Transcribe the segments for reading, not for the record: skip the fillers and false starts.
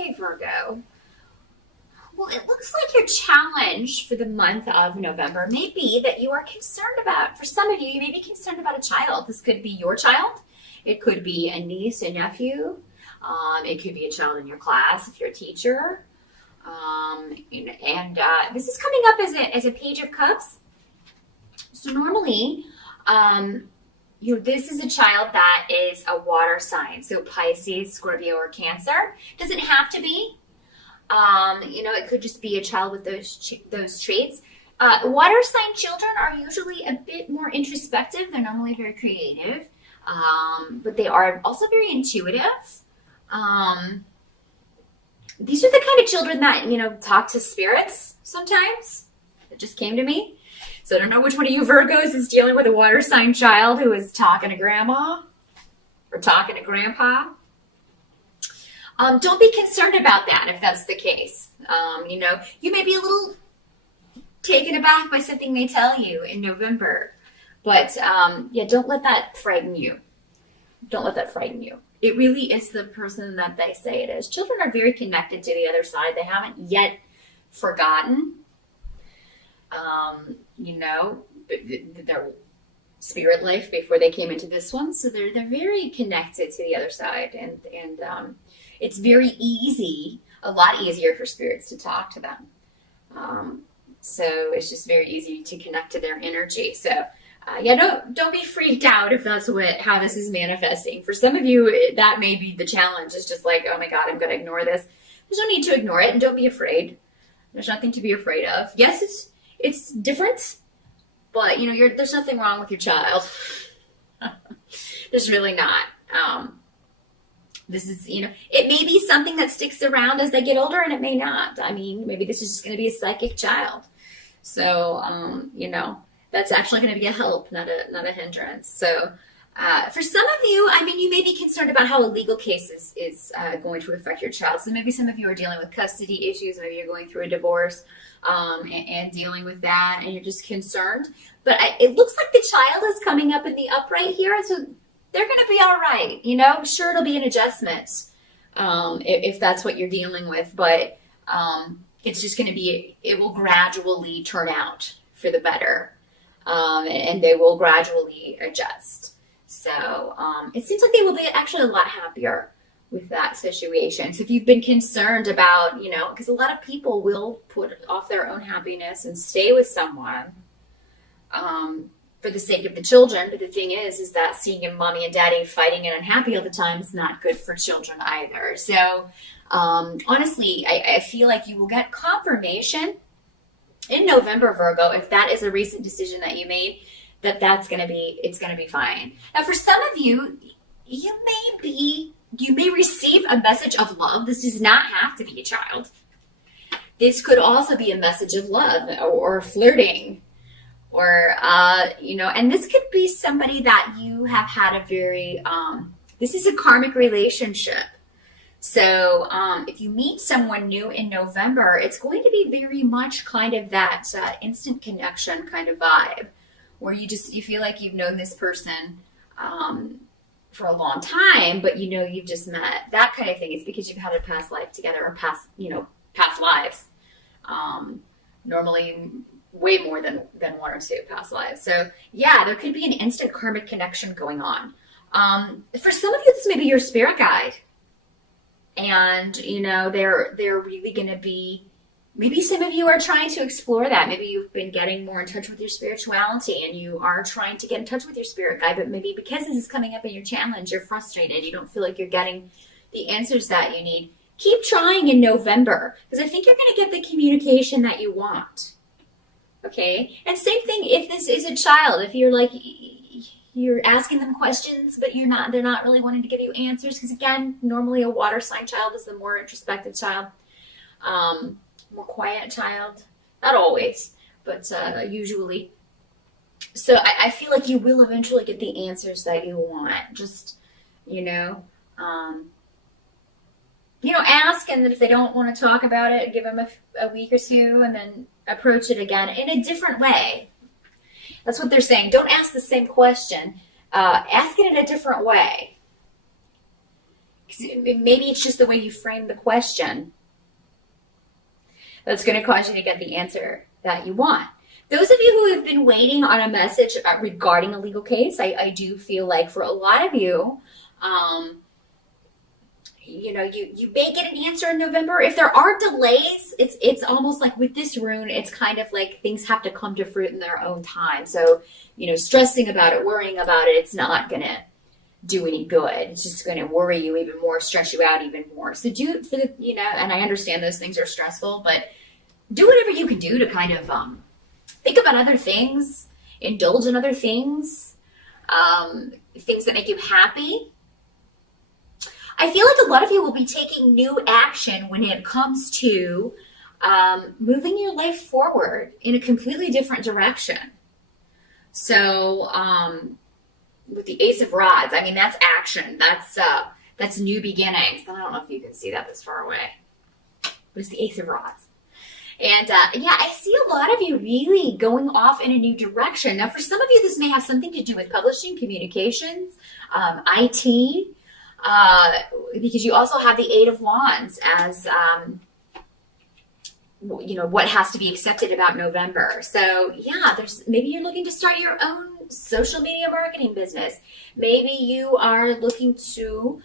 Okay, Virgo. Well, it looks like your challenge for the month of November may be that you are concerned about, for some of you, you may be concerned about a child. This could be your child. It could be a niece, a nephew. It could be a child in your class if you're a teacher. This is coming up as a Page of Cups. So normally, this is a child that is a water sign. So Pisces, Scorpio, or Cancer. Doesn't have to be. It could just be a child with those traits. Water sign children are usually a bit more introspective. They're normally very creative, but they are also very intuitive. These are the kind of children that, talk to spirits sometimes. It just came to me. So I don't know which one of you Virgos is dealing with a water sign child who is talking to grandma or talking to grandpa. Don't be concerned about that if that's the case. You may be a little taken aback by something they tell you in November. But, don't let that frighten you. Don't let that frighten you. It really is the person that they say it is. Children are very connected to the other side. They haven't yet forgotten, their spirit life before they came into this one. So they're very connected to the other side. And it's very easy, a lot easier for spirits to talk to them. So it's just very easy to connect to their energy. So don't be freaked out if that's how this is manifesting. For some of you, that may be the challenge. It's just like, oh my God, I'm going to ignore this. There's no need to ignore it, and don't be afraid. There's nothing to be afraid of. Yes, it's different, but there's nothing wrong with your child. There's really not. This is, it may be something that sticks around as they get older, and it may not. I mean, maybe this is just going to be a psychic child. So, that's actually going to be a help, not a hindrance. So, for some of you, you may be concerned about how a legal case is going to affect your child. So maybe some of you are dealing with custody issues. Maybe you're going through a divorce and dealing with that, and you're just concerned. But it looks like the child is coming up in the upright here, so they're going to be all right. Sure, it'll be an adjustment if that's what you're dealing with, but it's just going to be, it will gradually turn out for the better, and they will gradually adjust. So it seems like they will be actually a lot happier with that situation. So if you've been concerned about, because a lot of people will put off their own happiness and stay with someone for the sake of the children. But the thing is that seeing your mommy and daddy fighting and unhappy all the time is not good for children either. So honestly, I feel like you will get confirmation in November, Virgo, if that is a recent decision that you made, it's going to be fine. Now, for some of you, you may receive a message of love. This does not have to be a child. This could also be a message of love or flirting, or, and this could be somebody that you have had a very, this is a karmic relationship. So if you meet someone new in November, it's going to be very much kind of that instant connection kind of vibe, where you feel like you've known this person for a long time, but you've just met, that kind of thing. It's because you've had a past life together, or past lives. Normally way more than one or two past lives. So yeah, there could be an instant karmic connection going on. For some of you, this may be your spirit guide. And, they're really going to be, maybe some of you are trying to explore that. Maybe you've been getting more in touch with your spirituality, and you are trying to get in touch with your spirit guide, but maybe because this is coming up in your challenge, you're frustrated. You don't feel like you're getting the answers that you need. Keep trying in November, because I think you're going to get the communication that you want. Okay? And same thing if this is a child. If you're like, you're asking them questions, but they're not really wanting to give you answers, because again, normally a water sign child is the more introspective child, more quiet child. Not always, but usually. So I feel like you will eventually get the answers that you want. Just, ask, and then if they don't want to talk about it, give them a week or two, and then approach it again in a different way. That's what they're saying. Don't ask the same question. Ask it in a different way. maybe it's just the way you frame the question that's going to cause you to get the answer that you want. Those of you who have been waiting on a message regarding a legal case, I do feel like for a lot of you, you may get an answer in November. If there are delays, it's almost like with this rune, it's kind of like things have to come to fruit in their own time. So, stressing about it, worrying about it, it's not going to do any good. It's just going to worry you even more, stress you out even more. So do for the, and I understand those things are stressful, but do whatever you can do to kind of think about other things, indulge in other things, things that make you happy. I feel like a lot of you will be taking new action when it comes to moving your life forward in a completely different direction. So, with the Ace of Rods, I mean, that's action. That's new beginnings. I don't know if you can see that this far away, but it's the Ace of Rods. And I see a lot of you really going off in a new direction. Now, for some of you, this may have something to do with publishing, communications, IT, because you also have the Eight of Wands as, what has to be accepted about November. So maybe you're looking to start your own social media marketing business. Maybe you are looking to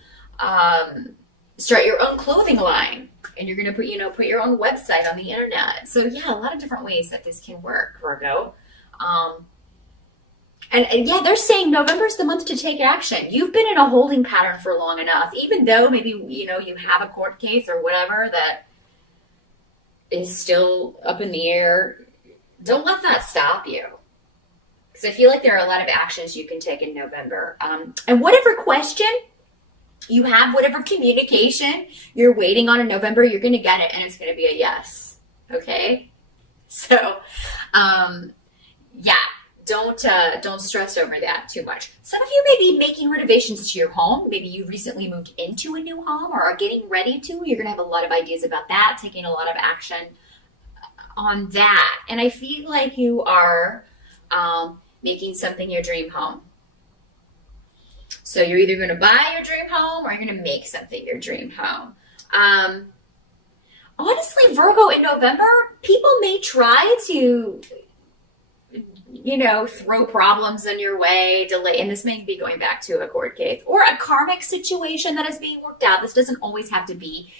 start your own clothing line, and you're going to put your own website on the internet. So a lot of different ways that this can work, Virgo. And they're saying November's the month to take action. You've been in a holding pattern for long enough, even though maybe, you have a court case or whatever that is still up in the air. Don't let that stop you. Because I feel like there are a lot of actions you can take in November. And whatever question you have, whatever communication you're waiting on in November, you're going to get it, and it's going to be a yes. Okay? So, don't stress over that too much. Some of you may be making renovations to your home. Maybe you recently moved into a new home or are getting ready to. You're going to have a lot of ideas about that, taking a lot of action on that. And I feel like you are making something your dream home. So you're either going to buy your dream home or you're going to make something your dream home. Honestly, Virgo, in November, people may try to throw problems in your way, delay, and this may be going back to a court case or a karmic situation that is being worked out. This doesn't always have to be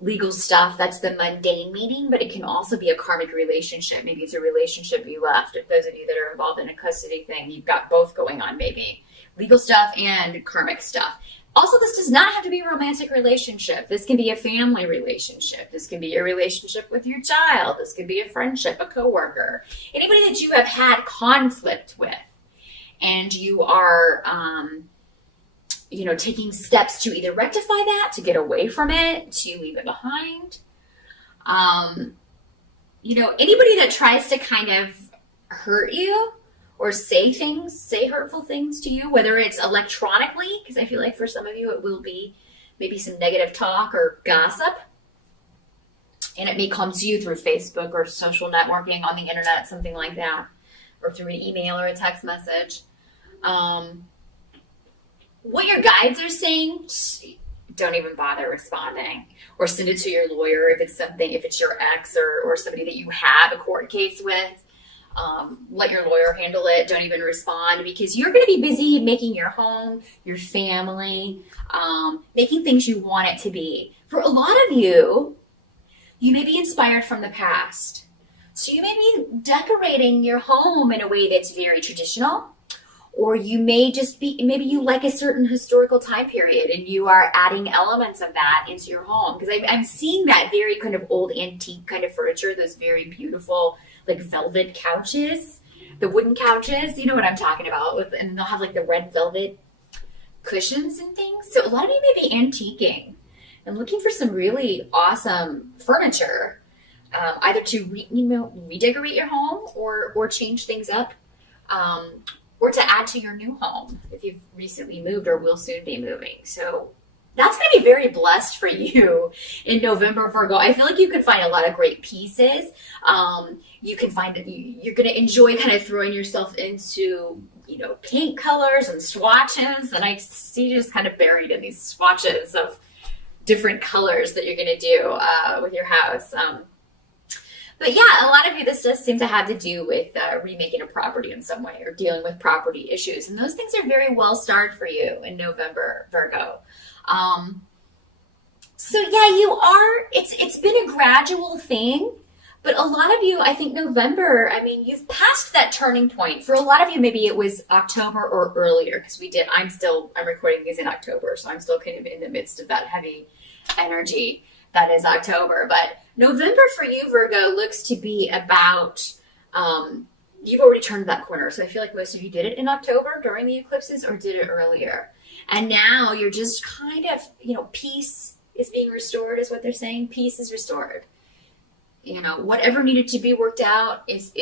legal stuff. That's the mundane meaning, but it can also be a karmic relationship. Maybe it's a relationship you left. If those of you that are involved in a custody thing, you've got both going on, maybe legal stuff and karmic stuff. Also, this does not have to be a romantic relationship. This can be a family relationship. This can be a relationship with your child. This could be a friendship, a coworker, anybody that you have had conflict with, and you are, taking steps to either rectify that, to get away from it, to leave it behind. Anybody that tries to kind of hurt you or say hurtful things to you, whether it's electronically, because I feel like for some of you it will be maybe some negative talk or gossip, and it may come to you through Facebook or social networking on the internet, something like that, or through an email or a text message. What your guides are saying, don't even bother responding, or send it to your lawyer if it's your ex or somebody that you have a court case with. Let your lawyer handle it. Don't even respond, because you're going to be busy making your home, your family, making things you want it to be. For a lot of you, you may be inspired from the past. So you may be decorating your home in a way that's very traditional, or you may just be, maybe you like a certain historical time period and you are adding elements of that into your home. Because I'm seeing that very kind of old antique kind of furniture, those very beautiful like velvet couches, the wooden couches, you know what I'm talking about, and they'll have like the red velvet cushions and things. So a lot of you may be antiquing and looking for some really awesome furniture, either to redecorate your home or change things up, or to add to your new home if you've recently moved or will soon be moving. So that's going to be very blessed for you in November, Virgo. I feel like you could find a lot of great pieces. You can find that you're going to enjoy kind of throwing yourself into, paint colors and swatches, and I see you just kind of buried in these swatches of different colors that you're going to do with your house. But yeah, a lot of you, this does seem to have to do with remaking a property in some way or dealing with property issues. And those things are very well starred for you in November, Virgo. So yeah, it's been a gradual thing. But a lot of you, I think November, I mean, you've passed that turning point. For a lot of you, maybe it was October or earlier, because I'm recording these in October, so I'm still kind of in the midst of that heavy energy that is October. But November for you, Virgo, looks to be about, you've already turned that corner. So I feel like most of you did it in October during the eclipses or did it earlier. And now you're just kind of, peace is being restored is what they're saying. Peace is restored. Whatever needed to be worked out is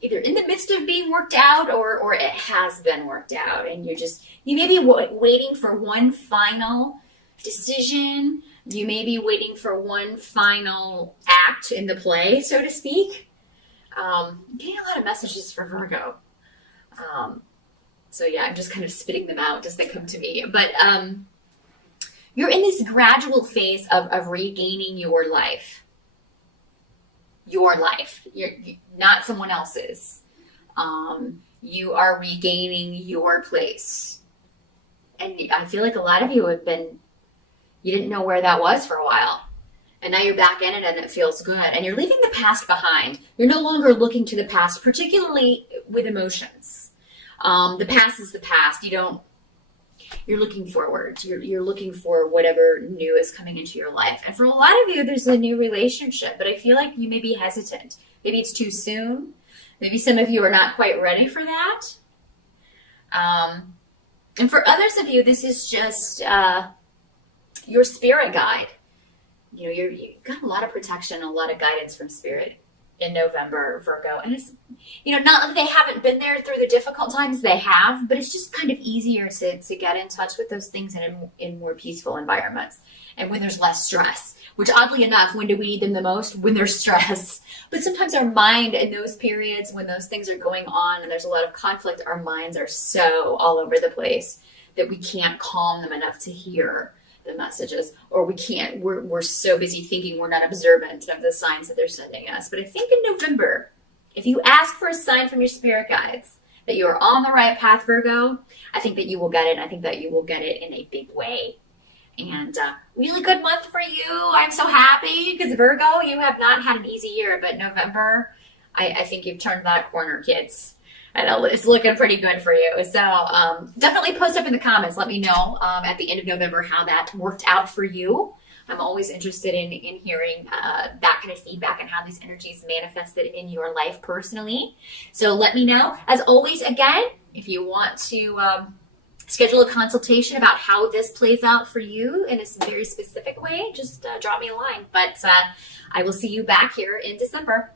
either in the midst of being worked out or it has been worked out. And you may be waiting for one final decision. You may be waiting for one final act in the play, so to speak. I'm getting a lot of messages for Virgo. So yeah, I'm just kind of spitting them out as they come to me. But you're in this gradual phase of regaining your life. Your life. You're not someone else's. You are regaining your place. And I feel like a lot of you you didn't know where that was for a while. And now you're back in it and it feels good. And you're leaving the past behind. You're no longer looking to the past, particularly with emotions. The past is the past. You're looking forward. You're looking for whatever new is coming into your life. And for a lot of you, there's a new relationship, but I feel like you may be hesitant. Maybe it's too soon. Maybe some of you are not quite ready for that. And for others of you, this is just your spirit guide. You've got a lot of protection, a lot of guidance from spirit in November, Virgo. And it's, not that they haven't been there through the difficult times, they have, but it's just kind of easier to get in touch with those things in more peaceful environments. And when there's less stress, which oddly enough, when do we need them the most? When there's stress. But sometimes our mind in those periods, when those things are going on and there's a lot of conflict, our minds are so all over the place that we can't calm them enough to hear the messages, or we're so busy thinking we're not observant of the signs that they're sending us. But I think in November, if you ask for a sign from your spirit guides that you are on the right path, Virgo, I think that you will get it. And I think that you will get it in a big way. And really good month for you. I'm so happy because Virgo, you have not had an easy year, but November, I think you've turned that corner, kids. I know it's looking pretty good for you. So definitely post up in the comments. Let me know at the end of November how that worked out for you. I'm always interested in hearing that kind of feedback and how these energies manifested in your life personally. So let me know. As always, again, if you want to schedule a consultation about how this plays out for you in a very specific way, just drop me a line. But I will see you back here in December.